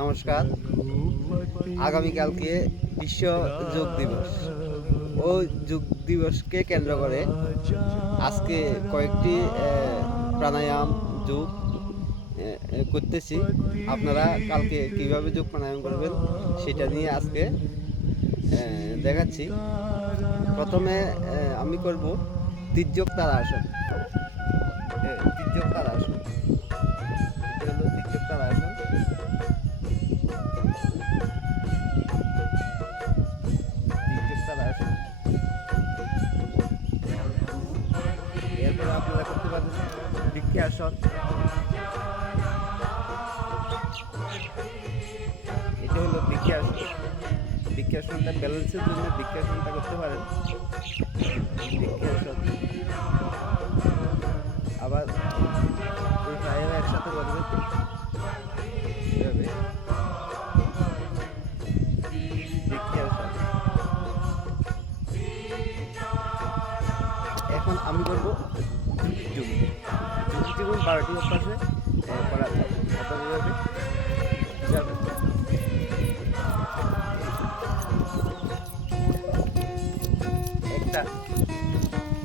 নমস্কার। আগামীকালকে বিশ্ব যোগ দিবস। ওই যোগ দিবসকে কেন্দ্র করে আজকে কয়েকটি প্রাণায়াম যোগ করতেছি। আপনারা কালকে কিভাবে যোগ প্রাণায়াম করবেন সেটা নিয়ে আজকে দেখাচ্ছি। প্রথমে আমি করব তির্যক তাড়াসন। তির্যক তাড়াসন, এটা হলো তির্যক তাড়াসন। এরপরে আপনারা করতে পারেন বৃক্ষাসন। এটা হলো বৃক্ষাসন। বৃক্ষাসনটা ব্যালেন্সের জন্য বৃক্ষাসনটা করতে পারেন। বৃক্ষাসন আবার এই পায়েও একসাথে করবেন এভাবে। বৃক্ষাসন। এখন আমি করব ঝুঁকি জীবন 12টি অভ্যাসে করা যায়। একটা,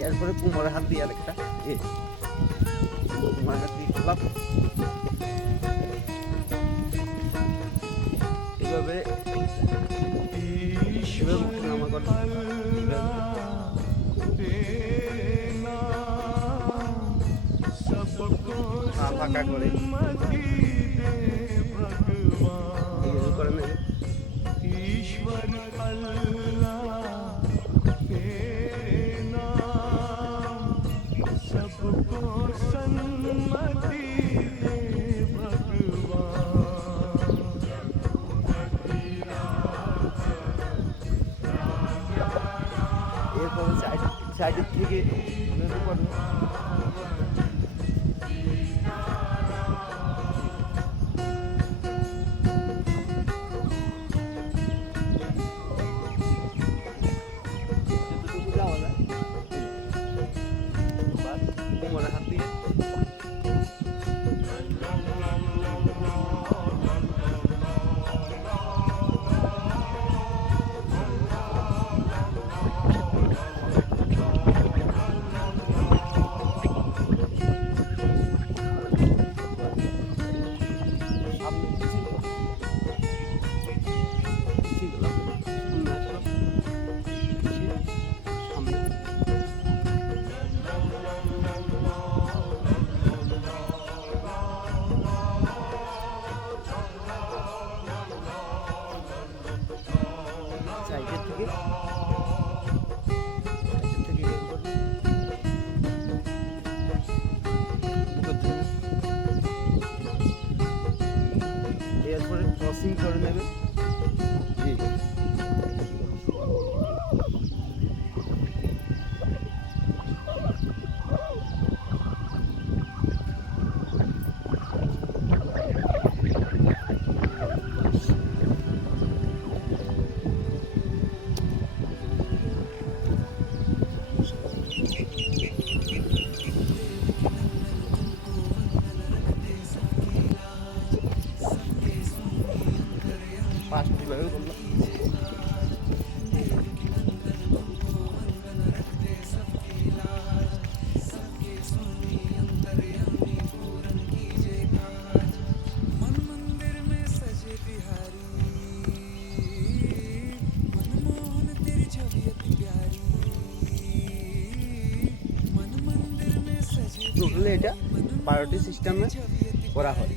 এরপরে কোমরে হাত দিয়ে আরেকটা, কোমরে হাত দিয়ে লাভ এভাবে নামা করবেন। ফাঁকা করে করে নেবে। এরপরে সাইডের থেকে করবে। কোমরে হাত দিয়ে এরপরে ক্রসিং করে নেবেন। পাঁচটি ভাবে করলাম। টোটালি এটা 12টি সিস্টেমে করা হয়।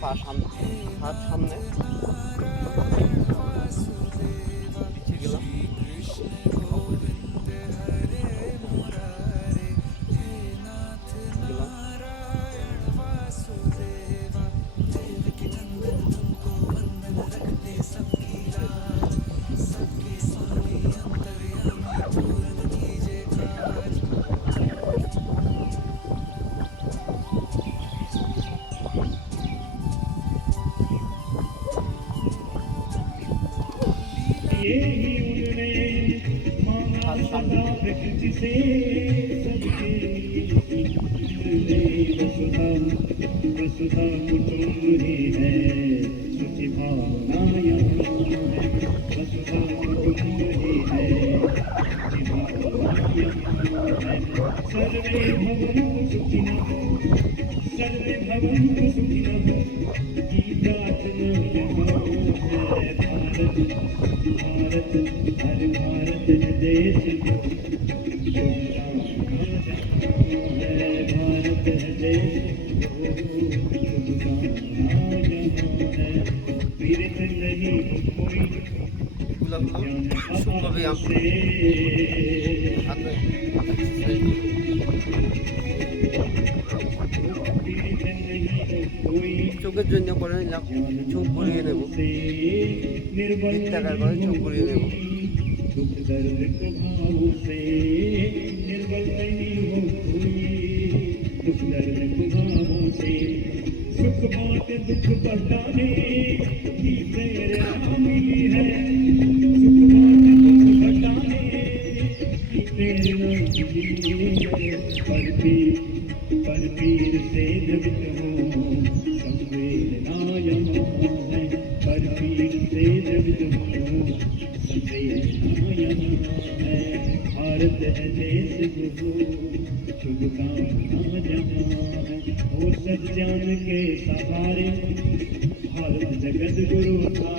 পা সামনে, হাত সামনে, পিছিয়ে গেলাম। আর সামনে सर्वे भवन्तु सुखिनः की प्रार्थना भारत भारत हर भारत देश भारत देश पीड़ित नहीं कोई চোখের জন্য করে নিলাম, চোখ ভরিয়ে নেব, 20 টাকার করে চোখ ভরিয়ে নেব। दुख दर्द को भाव से निर्बल नहीं हो कोई दुख दर्द को भाव से सुख बात दुख बताने की प्रेरणा मिली है सुख बात दुख बताने की प्रेरणा मिली है पर पीर से जबित हो संवेदना यहाँ है पर पीर से जबित हो भारत है देश गुरु शुभकामना जहाँ है वो सज्जन के सहारे भारत जगत गुरु था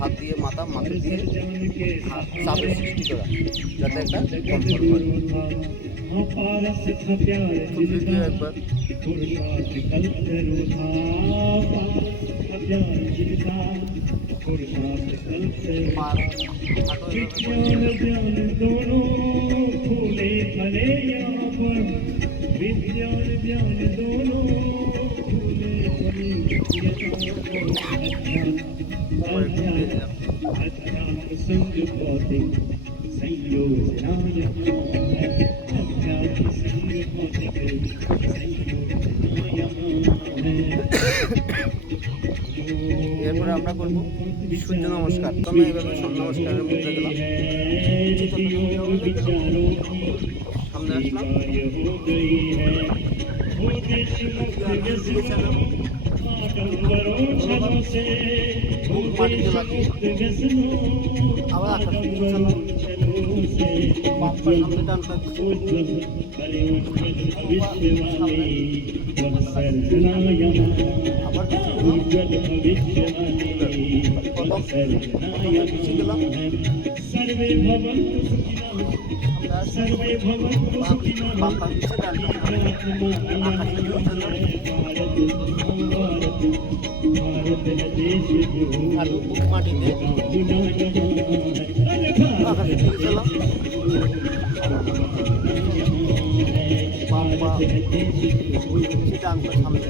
হাত দিয়ে মাথা দিয়ে চাপের সৃষ্টি করা যাতে একটা কমফর্ট করে। पारस था प्यार जिनका একবার पुरुषार्थ कल्पतरु था पारस था प्यार जिनका पुरुषार्थ कल्पतरु विज्ञान ज्ञान दोनों फूले फले यहाँ पर विज्ञान ज्ञान दोनों फूले फले अध्यात्म संग भौतिक संयोजना এরপরে আমরা করব সূর্য নমস্কার। তবে এইভাবে সূর্য নমস্কারের মধ্যে গেলাম, সামনে আসলাম, মাটিতে লাগিয়ে আবার আকাশ চালাম, সামনে ডান পাশ আবার পিছিয়ে গেলাম, सर्वे भवन्तु सुखिनः सर्वे भवन्तु सुखिनः বাম পা পিছিয়ে ডান পা भारत देश আলু মাটিতে আকাশে দিকে গেলাম, বাম পা পিছিয়ে ডান পা সামনে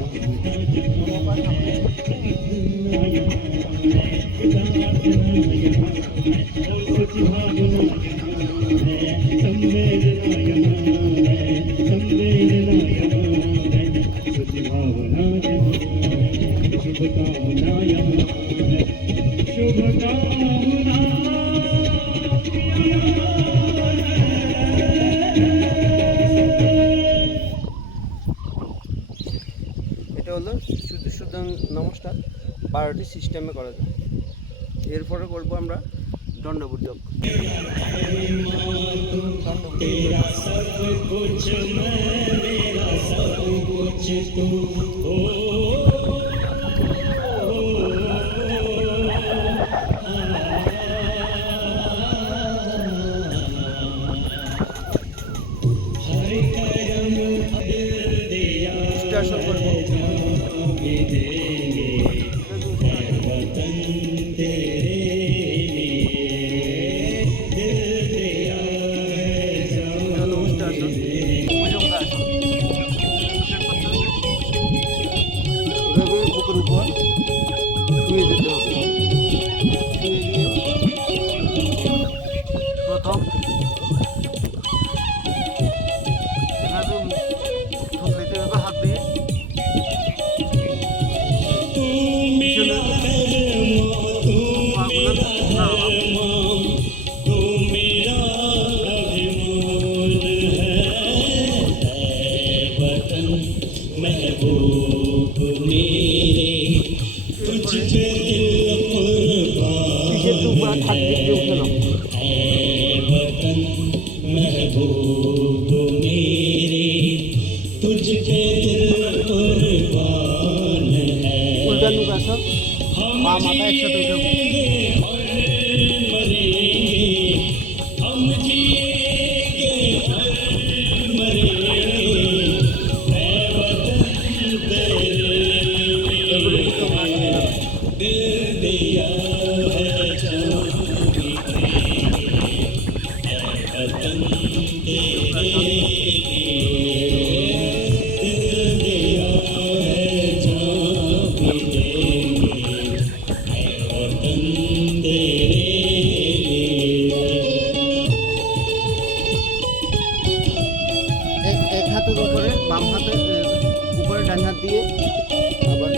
এটা হলো সূর্য নমস্কার 12টি সিস্টেমে করা যায়। এরপরে করবো আমরা দণ্ডবুদ্ধক। আসন করবো, महबूब मेरे तुझ पे दिल कुर्बान है उल्टा नुका सब हम माँ माता एक साथ उठो जिएंगे और मरेंगे हम जिएंगे और मरेंगे ऐ वतन तेरे दिल दिया है जान भी देंगे ऐ वतन तेरे दिल दिया है जान भी देंगे ऐ वतन तेरे এক হাতের উপরে বাম হাতে উপরে ডান হাত দিয়ে আবার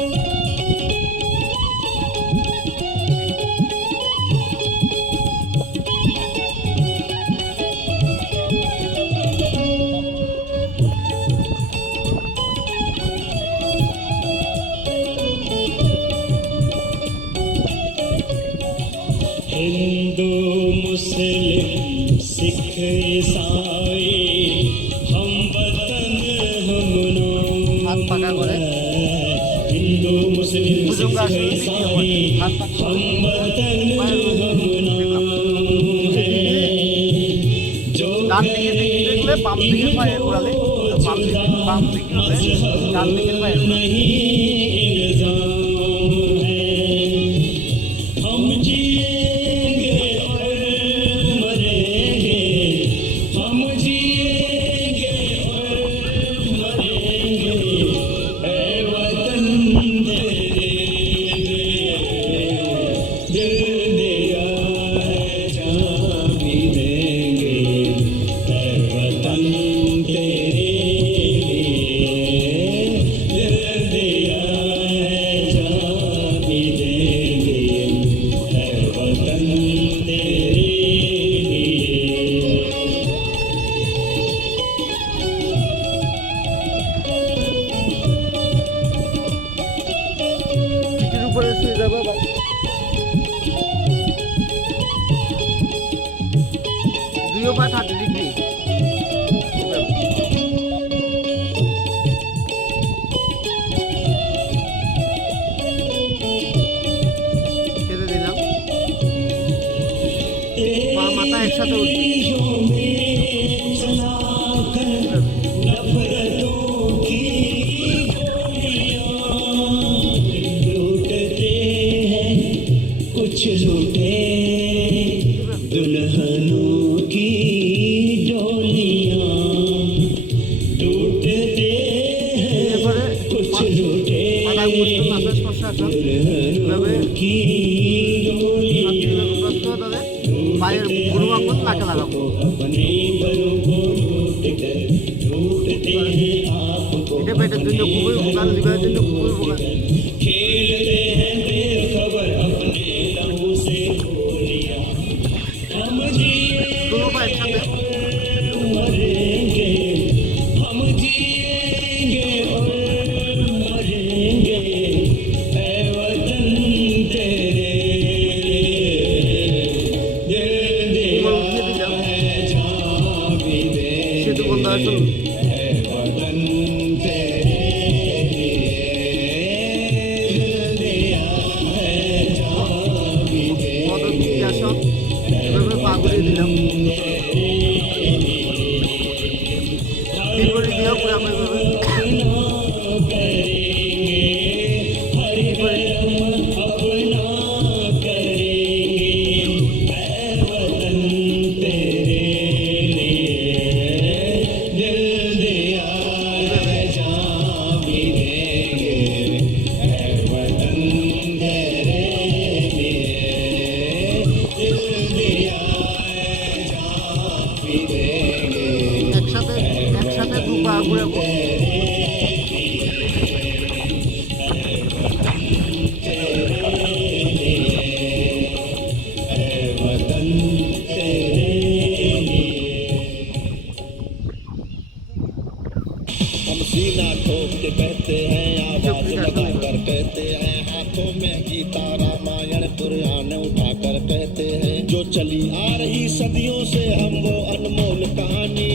हिंदू मुस्लिम सिख ईसाई हम वतन हम हाथ पका करे हिंदू मुस्लिम सिख बुजुर्ग ईसाई हाथ पका हम वतन हम जो ডান দিকে দেখলে বাম দিকে পায়ে ঘোরালে বাম দিকে হলে ডান দিকে পায়ে ঘোরালে। नहीं इल्जाम है हम जिएंगे और मरेंगे हम जिएंगे और मरेंगे ऐ वतन तेरे दिल दिया है जान भी देंगे ऐ वतन तेरे दिल दिया है जान भी देंगे ऐ वतन तेरे लिए পিঠের উপরে শুয়ে যাবে বা দুইও পা 30 ডিগ্রি ছেড়ে দিলাম পা মাথা একসাথে উঠবে नफरतों की लूटते हैं कुछ लूटे दुल्हनों की डोलियां लूटते हैं এরপরে कुछ लूटे মাথা মুছতে মাথা স্পর্শ আসন এভাবে की डोलियां প্রস্তুত হবে পায়ের বুড়ো আঙ্গুল নাকে লাগাবো अपने घरों को लूट कर लूटते हैं आपको এটা পেটের জন্য খুবই উপকার লিভারের জন্য খুবই উপকার खेलते हैं बेखबर अपने लहू से गोलियां हम जिएंगे দুটো পা একসাথে और मरेंगे हम जिएंगे और मरेंगे ऐ वतन तेरे दिल दिया है जान भी देंगे সেতু বন্ধ আসুন ऐ वतन तेरे दिल दिया है जान भी পদক্ষেপ देंगे আসন এভাবে পা ঘুরিয়ে দিলাম বিপরীত দিয়েও পুরো আমরা এভাবে একসাথে একসাথে দু পা ঘুরাবো हम सीना ठोक के कहते हैं आवाज लगाकर कहते हैं हाथों में गीता रामायण कुरान उठाकर कहते हैं जो चली आ रही सदियों से हम वो अनमोल कहानी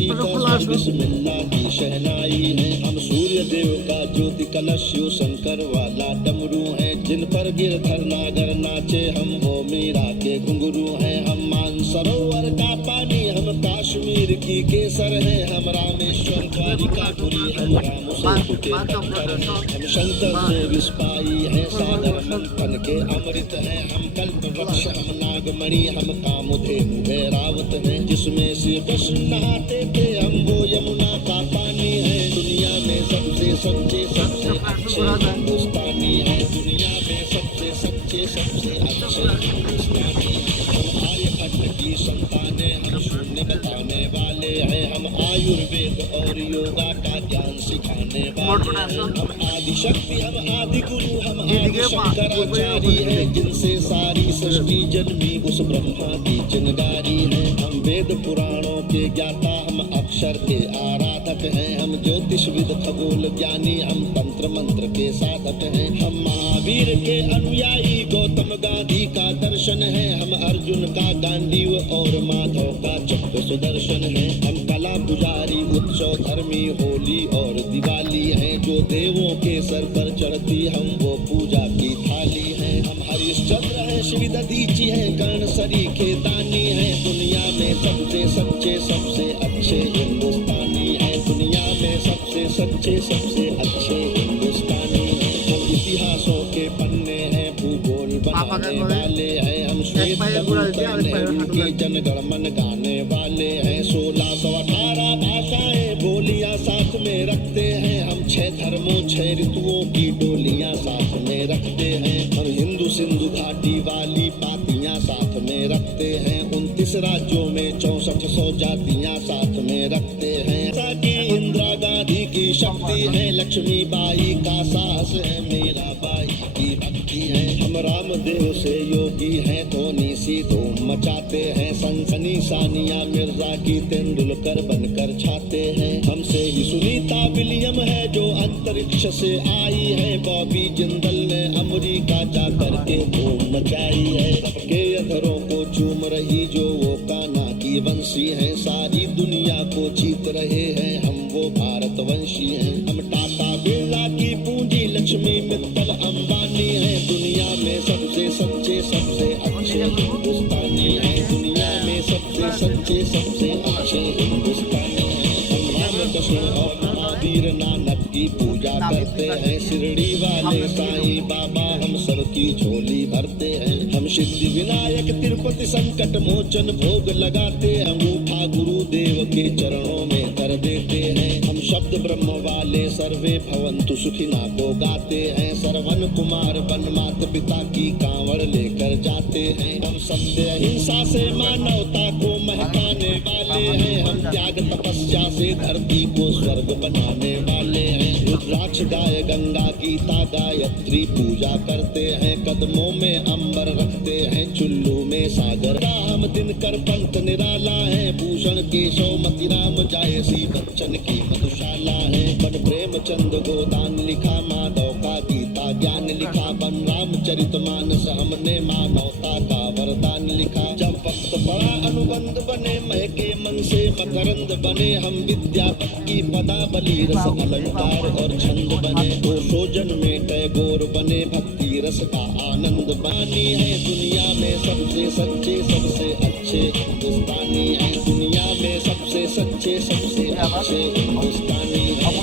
शीतल बिस्मिल्लाह की शहनाई है। हम सूर्य देव का ज्योति कलश शिव शंकर वाला डमरू है। जिन पर गिरधर नागर नाचे हम वो मीरा के घुंघरू हैं। हम मानसरोवर का पानी हम कश्मीर की केसर है। हम रामेश्वर द्वारिकापुरी हम राम सेतु के पत्थर हैं। हम शंकर से विष पाई है सागर मंथन के अमृत है। हम कल्प वृक्ष हम नागमणि हम कामधेनु भैरावत हैं। जिसमें श्री कृष्ण नहाते थे हम वो यमुना का पानी है। दुनिया में सबसे सच्चे सबसे अच्छे हिंदुस्तानी है। दुनिया में सबसे सच्चे सबसे अच्छे हिंदुस्तानी है। हम आर्यभट्ट की संतानें हम शून्य बताने वाले हैं। हम आयुर्वेद और योगा का ज्ञान सिखाने वाले हैं। हम आदि शक्ति हम आदि गुरु हम आदि शंकराचार्य हैं। जिनसे सारी सृष्टि जन्मी उस ब्रह्मा की चिनगारी है। हम वेद पुराणों के ज्ञाता हम अक्षर के आराधक हैं। हम ज्योतिषविद खगोल ज्ञानी हम तंत्र मंत्र के साधक हैं। हम महावीर के अनुयायी गौतम गांधी का दर्शन है। हम अर्जुन का गांडीव और माधव का चक्र सुदर्शन है। हम कला पुजारी उत्सव धर्मी होली और दिवाली है। जो देवों के सर पर चढ़ती हम वो पूजा की थाली है। हम हरिश्चंद्र हैं श्री दधीची हैं कर्ण सरी खेतानी है। दुनिया में सबसे सच्चे सबसे अच्छे हिंदुस्तानी है। दुनिया में सबसे सच्चे सबसे अच्छे हिंदुस्तानी है। हम इतिहासों के पन्ने हैं भूगोल बनाने वाले हैं। हम श्वेत कविता नेहरू के जनगण मन गाने वाले हैं। 1618 भाषाएं बोलियां साथ में रखते हैं। हम 6 धर्मों 6 ऋतुओं की डोलियां साथ में रखते हैं। हम हिंदू सिंधु घाटी वाली पातियां साथ में रखते हैं। 29 राज्यों में 6400 जातियां साथ में रखते हैं। कि इंदिरा गांधी की शक्ति है। लक्ष्मीबाई का साहस है। मीराबाई की भक्ति है। हम रामदेव से योगी हैं। धोनी सी धूम मचाते हैं। सनसनी सानिया मिर्जा की तेंदुलकर बनकर छाते हैं। हमसे ही सुनीता विलियम है जो अंतरिक्ष से आई है। बॉबी जिंदल ने अमेरिका जा करके धूम मचाई है। सबके अधरों को चूम रही जो वो कान्हा की वंशी है। सारी दुनिया को जीत रहे हैं हम वो भारतवंशी हैं। हम टाटा बिरला की पूंजी लक्ष्मी मित्तल अंबानी है। दुनिया में सबसे सच्चे सबसे अच्छे हिंदुस्तानी है। दुनिया में सबसे सच्चे सबसे अच्छे हिंदुस्तानी है। हम रामकृष्ण और महावीर नानक की पूजा करते हैं। शिरडी वाले साईं बाबा हम सबकी झोली भरते हैं। हम सिद्धि विनायक तिरुपति संकट मोचन भोग लगाते हैं। अंगूठा गुरुदेव के चरणों में कर देते हैं। हम शब्द ब्रह्म वाले सर्वे भवंतु सुखिना को गाते हैं। सरवन कुमार वन मात पिता की कांवड़ लेकर जाते हैं। हम सत्य अहिंसा से मानवता को महकाने वाले हैं। हम त्याग तपस्या से धरती को स्वर्ग बनाने वाले हैं। रुद्राक्ष गाय गंगा गीता गायत्री पूजा करते हैं। कदमों में अंबर रखते हैं। चुल्लू में सागर हम दिनकर पंथ निराला है। भूषण केशव मतिराम जायसी बच्चन की मधुशाला है। बन प्रेमचंद गोदान लिखा माधव का गीता ज्ञान लिखा। बन रामचरितमानस हमने मानवता का वरदान लिखा। जब वक्त बड़ा अनुबंध बने महके मन से मकरंद बने। हम विद्यापति पदावली रस अलंकार और छंद बने। तो सोजन में टैगोर बने भक्ति रस का आनंद बानी है। दुनिया में सबसे सच्चे सबसे अच्छे हिंदुस्तानी है। दुनिया में सबसे सच्चे सबसे अच्छे हिंदुस्तानी है।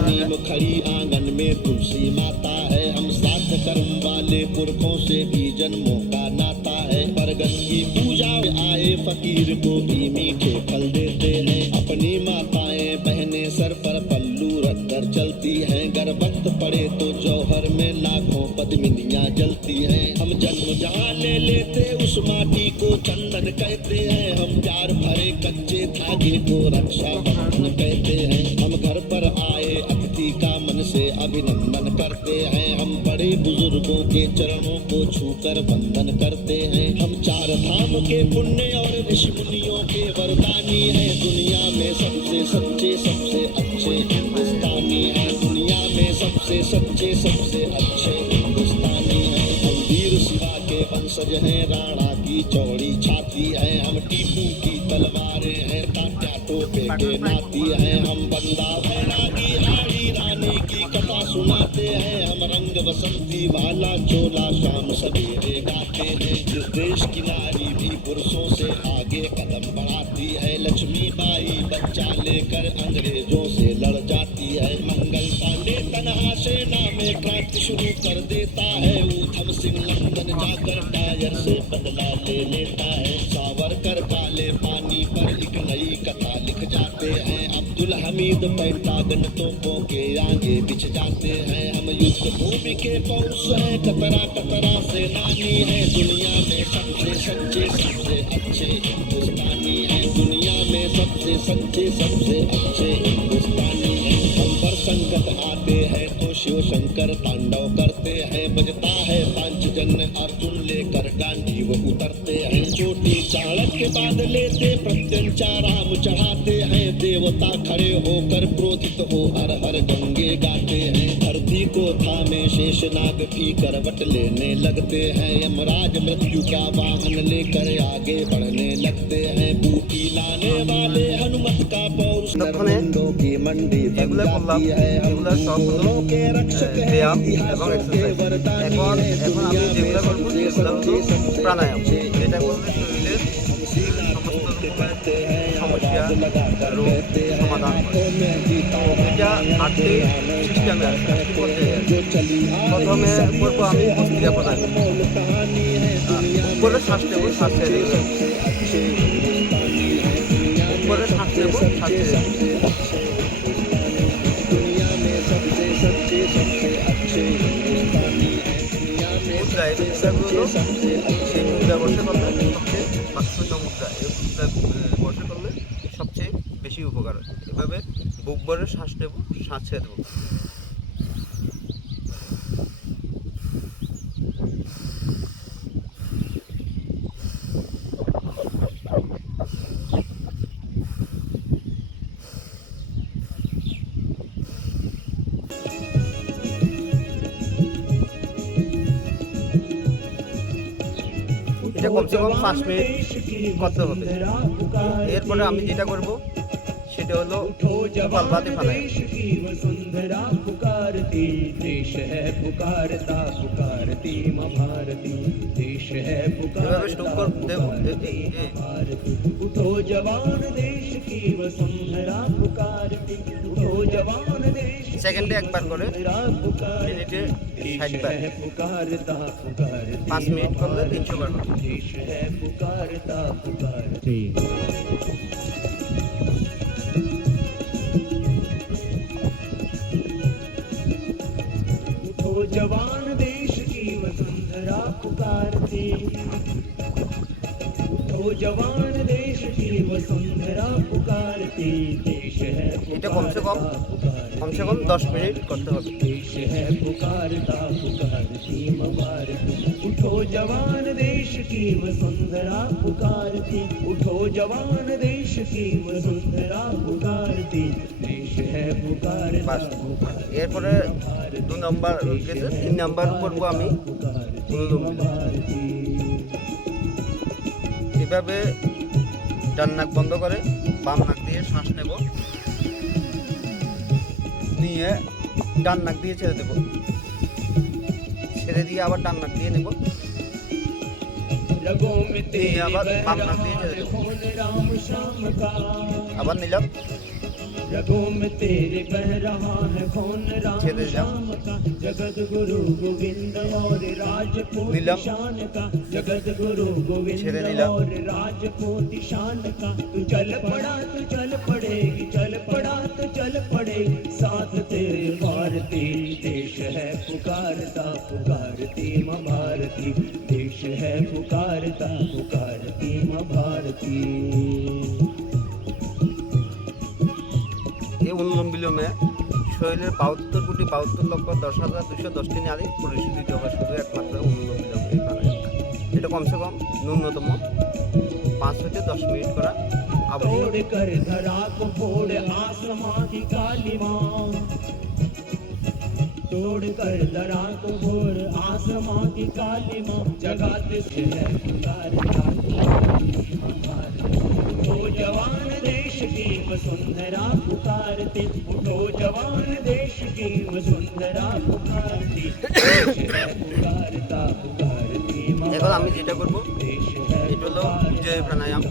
नीम खड़ी आंगन में तुलसी माता है। हम साथ कर्म वाले पुरखों से भी जन्मों का नाता है। बरगद की पूजा आए फकीर को भी मीठे फल देते हैं। अपनी माताएं बहनें सर पर पल्लू रख कर चलती हैं। गर वक्त पड़े तो जौहर में लाखों पद्मिनियां जलती हैं। हम जन्म जहाँ ले लेते उस माटी को चंदन कहते हैं। हम प्यार भरे कच्चे धागे को रक्षा बंधन कहते हैं। हम घर पर आए अतिथि का मन से अभिनंदन करते हैं। हम बड़े बुजुर्गों के चरणों को छूकर वंदन करते हैं। हम 4 धाम के पुण्य और ऋषि मुनियों के वरदानी हैं। दुनिया में सबसे सच्चे सबसे अच्छे हिंदुस्तानी हैं। दुनिया में सबसे सच्चे सबसे अच्छे हिंदुस्तानी हैं। हम वीर शिवा के वंशज हैं। राणा की चौड़ी छाती है। हम टीपू की तलवारें हैं। तात्या के नाती हैं हम बंदा बैरागी आड़ी रानी की कथा सुनाते हैं हम रंग बसंती वाला चोला शाम सवेरे गाते हैं जिस देश की नारी भी पुरुषों से आगे कदम बढ़ाती है लक्ष्मी बाई बच्चा लेकर अंग्रेजों से लड़ जाती है मंगल पांडे तनहा सेना में क्रांति शुरू कर देता है ऊधम सिंह लंदन जाकर टायर से बदला ले लेता है सावरकर काले पानी पर एक नई कथा लिख जाते हैं अब्दुल हमीद पेंटागन तोपों के आगे बिछ जाते हैं हम युद्ध भूमि के पौरुष हैं कतरा कतरा सेनानी है दुनिया में सबसे सच्चे सबसे अच्छे हिंदुस्तानी है दुनिया में सबसे सच्चे सबसे अच्छे हिंदुस्तानी है हम पर संकट आते हैं तो शिव शंकर तांडव करते हैं बजता है पांचजन्य अर्जुन लेकर गांधी वो उतरते हैं चोटी चाणक्य बांध लेते प्रत्यंचा राम चढ़ाते हैं देवता खड़े होकर क्रोधित हो हर हर गंगे गाते हैं धरती को थामे शेषनाग भी करवट लेने लगते हैं यमराज मृत्यु का वाहन लेकर आगे बढ़ने लगते हैं बूटी लाने वाले हनुमत का पौरुष नरमुंडों की मंडी बन जाती है हम दूसरों के रक्षक हैं इतिहासों के वरदानी है दुनिया में सबसे सच्चे सबसे প্রাণায়াম अच्छे যেটা করলে শরীরের সমস্ত সমস্যা রোগ সমাধান করে এটা 8টি সিস্টেমে আছে প্রথমে করবো আমি ভস্ত্রিকা প্রাণায়াম উপরে শ্বাস নেব শ্বাস ছেড়ে দেব উপরে শ্বাস নেব শ্বাস ছেড়ে দেব মুদ্রা এই মুদ্রাগুলো সেই মুদ্রা বসে করলে সবচেয়ে শূন্য মুদ্রা এই মুদ্রা বসে করলে সবচেয়ে বেশি উপকার হয় এভাবে বুক ভরে শ্বাস নেব শ্বাস ছেড়ে দেবো এটা কমসে কম 5 মিনিট করতে হবে এরপরে আমি যেটা করব সেটা হলো কপালভাতি প্রাণায়াম এভাবে স্টপ করে দেব उठो जवान देश की वसुंधरा पुकारती उठो जवान देश সেকেন্ডে একবার করে মিনিটে 60 বার पुकारता पुकारती 5 মিনিট করলে 300 বার হবে देश है पुकारता पुकारती उठो जवान देश की वसुंधरा पुकारती उठो जवान देश की वसुंधरा पुकारती देश है এটা কমসে কম 10 মিনিট করতে হবে देश है पुकारता पुकारती भारती उठो जवान देश की वसुंधरा पुकारती उठो जवान देश की वसुंधरा पुकारती देश है पुकारता এরপরে 2 নাম্বার গেছে 3 নাম্বার করব আমি অনুলোম বিলোম এভাবে ডান নাক বন্ধ করে বাম নাক দিয়ে শ্বাস নেব নিয়ে ডান নাক দিয়ে ছেড়ে দেব ছেড়ে দিয়ে আবার ডান নাক দিয়ে নেব নিয়ে আবার বাম নাক দিয়ে ছেড়ে দেব আবার নিলাম रगों में तेरे बह रहा है खून राम श्याम का जगत गुरु गोविंद और राजपूत शान का जगत गुरु गोविंद और राजपूत शान का तू चल पड़ा तो चल पड़ेगी चल पड़ा तो चल पड़ेगी साथ तेरे भारती देश है पुकारता पुकारती माँ भारती देश है पुकारता पुकारती माँ भारती এই অনুলোম বিলোমে শরীরের 72 কোটি 72 লক্ষ 10,210টি নারী পরিশোধিত হয় শুধু একমাত্র অনুলোম বিলোম এই প্রাণায়ামটা এটা কমসে কম ন্যূনতম 5 থেকে 10 মিনিট করা আবশ্যক कर धरा को फोड़ आसमां की काली मां तोड़ कर धरा को फोड़ आसमां की काली मां जगाते है पुकारता ओ जवान देश की वसुंधरा पुकारते, उठो जवान देश की वसुंधरा पुकारती, देश है पुकारता पुकारती माँ এখন আমি যেটা করব देश है এটা হলো উজ্জয়ী প্রাণায়াম।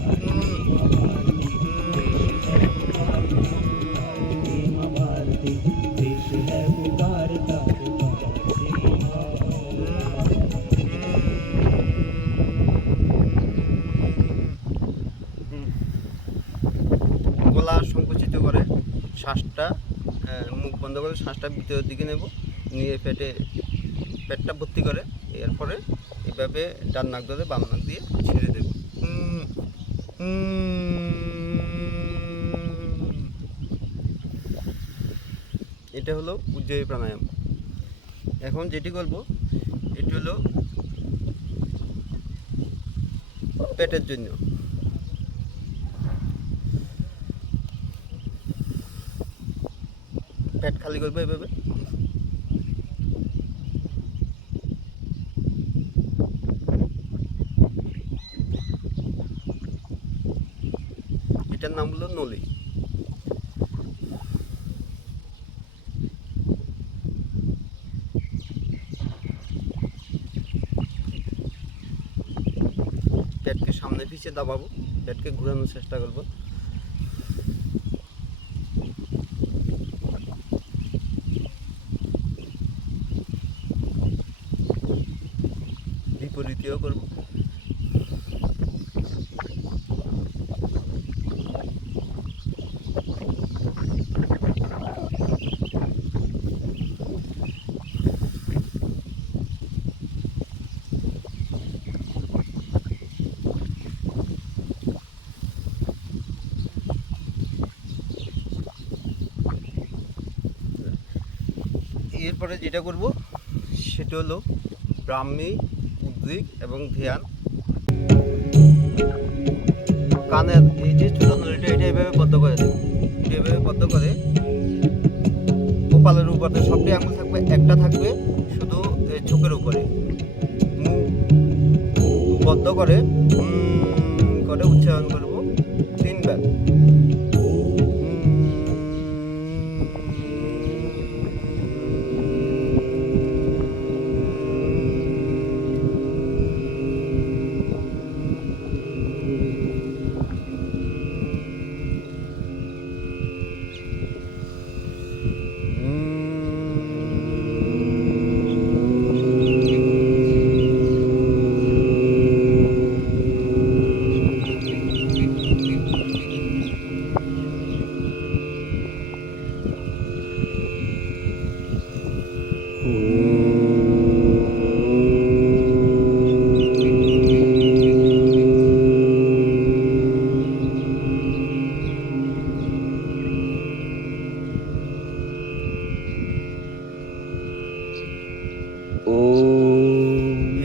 माँ भारती, देश है पुकारता पुकारती माँ। গলা সংকুচিত করে শ্বাসটা মুখ বন্ধ করে শ্বাসটা ভিতরের দিকে নেব, নিয়ে পেটটা ভর্তি করে এরপরে এভাবে ডান নাক ধরে বাম নাক দিয়ে ছেড়ে দেব। এটা হলো উজ্জয়ী প্রাণায়াম। এখন যেটি করব এটি হলো পেটের জন্য। পেট খালি করবো এভাবে, এটার নাম হলো নলি। পেটকে সামনে পিছিয়ে দাবাবো, পেটকে ঘোরানোর চেষ্টা করবো। বিপরীতেও করবো। এরপরে যেটা করব সেটা হলো ব্রাহ্মী, উদ্রিক এবং ধ্যান। কানের এই যে ছোট নলিটা এটা এভাবে বদ্ধ করে দেব, এটা এভাবে বদ্ধ করে কপালের উপরে সবটি আঙুল থাকবে, একটা থাকবে শুধু চোখের উপরে। মুখ বদ্ধ করে করে উচ্চারণ করব 3 বার।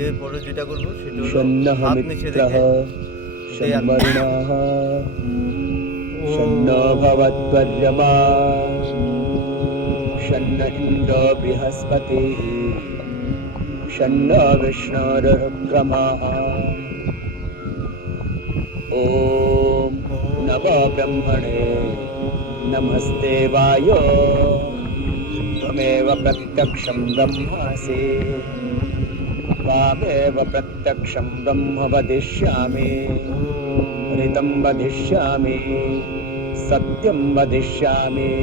এরপরে যেটা করবো সেটা হলো হাত নিচে রেখে शन्वरुणः शन्नो भवद्वर्यमा शन्न इन्द्रो बृहस्पतिः शन्नो विष्णुरुक्रमः ॐ नमो ब्रह्मणे नमस्ते वायो त्वमेव प्रत्यक्षं ब्रह्मासि त्वामेव प्रत्यक्षं ब्रह्म वदिष्यामि ऋतं वदिष्यामि सत्यं वदिष्यामि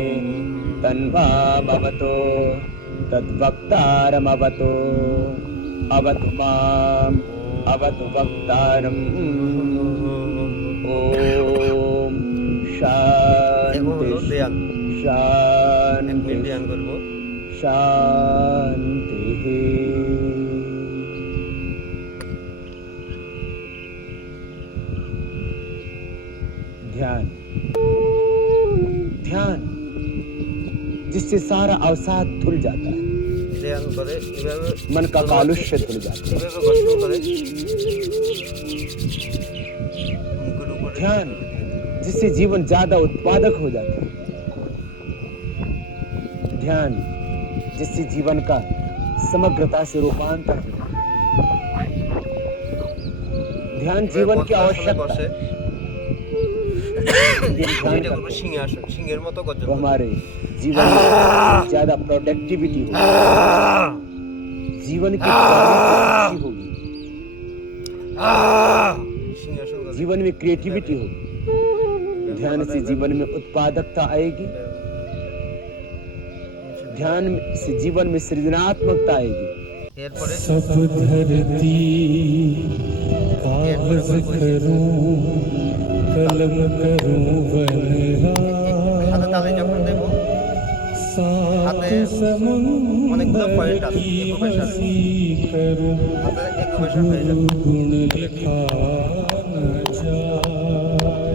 तन्वामवतु तद्वक्तारमवतु अवतु माम् अवतु वक्तारम् ॐ शान्ति शान्ति ধ্যান করবো। शान्तिः ध्यान ध्यान जिससे सारा अवसाद धुल जाता है, ধ্যান করে এভাবে मन का कालुष्य धुल जाता है। এভাবে ঘর্ষণ করে মুখের উপরে ध्यान जिससे जीवन ज्यादा उत्पादक हो जाता है। ध्यान जिससे जीवन का समग्रता से रूपांतर हो जाता है। ध्यान जीवन की आवश्यकता है। ध्यान এটা করবো करते हैं সিংহাসন, সিংহের মতো গর্জন तो করবো। हमारे जीवन में ज्यादा प्रोडक्टिविटी होगी, जीवन की क्वालिटी अच्छी होगी, সিংহাসন গর্জন। जीवन में क्रिएटिविटी होगी, ध्यान से जीवन में उत्पादकता आएगी, ध्यान से जीवन में सृजनात्मकता आएगी। এরপরে सब धरती कागज करूं कलम करूं হাতে তালে যখন দেবো सात समुंदर অনেকগুলো পয়েন্ট আছে, की ইকুয়েশন हंसी करूं হাতে ইকুয়েশন হয়ে যাবে। गुण लिखा न जाए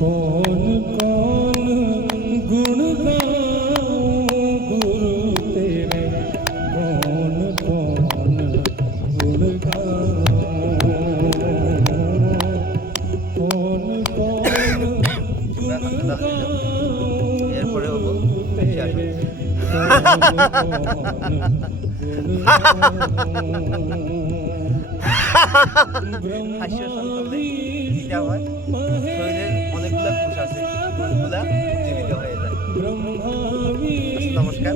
कौन कौन गुण गाऊं गुरु तेरे कौन कौन गुण गाऊं कौन कौन गुण गाऊं এরপরে হবো तेरे হাস্যরসন করলে এটা হয়, শরীরের অনেকগুলা কোষ আছে, কোষগুলা জীবিত হয়ে যায়। নমস্কার।